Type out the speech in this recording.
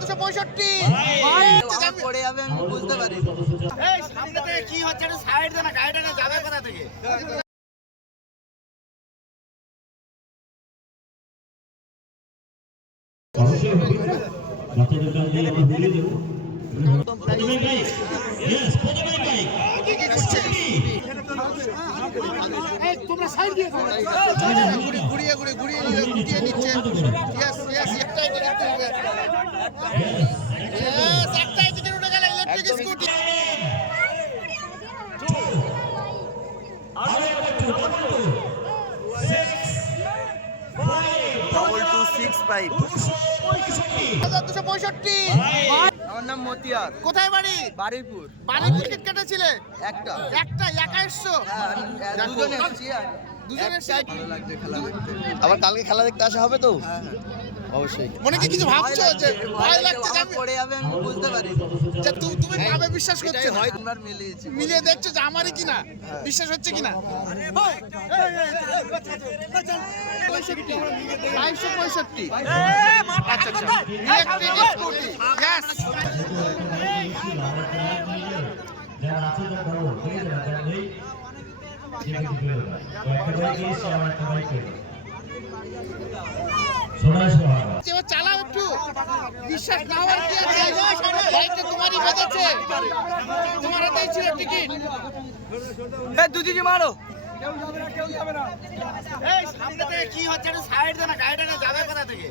দুশো পঁয়ষট্টি। পড়ে যাবে আমি বুঝতে পারি। এই সামনে থেকে কি হচ্ছে সাইড দে না গাড়িটা যাবে কোথা থেকে? বাচ্চাদের কাছ দিয়ে ঘুরিয়ে ঘুরিয়ে ঘুরিয়ে ঘুরিয়ে নিচ্ছে। আমার নাম মতিয়ার। কোথায় বাড়ি? বারুইপুর বাড়ি টিকিট কেটেছিলে? একটা। একটা একা এসছো? হ্যাঁ, আর এসেছি আবার কালকে খেলা দেখতে আসা হবে তো হ্যাঁ হ্যাঁ অবশ্যই মনে কি কিছু ভাবছ যে ভয় লাগছে যে আমি- পড়ে যাবে আমি বুঝতে পারি যে তু- তুমি ভাবে বিশ্বাস করছ না আমরা মিলিয়েছি মিলিয়ে দেখছ যে আমারই কিনা বিশ্বাস হচ্ছে কিনা বাইশশো পঁয়ষট্টি আচ্ছা আচ্ছা ইলেকট্রিক স্কুটি গ্যাস যারা আছে তারা ধরো যারা নেই চালাও একটু। বিশ্বাস না হওয়ার কি আছে? বাইকটা তোমারই বেঁধেছে। তোমার হাতেই ছিল টিকিট। দুদিকে মারো। এই সামনে থেকে কি হচ্ছে সাইড দে না গাড়িটা যাবে কোথা থেকে?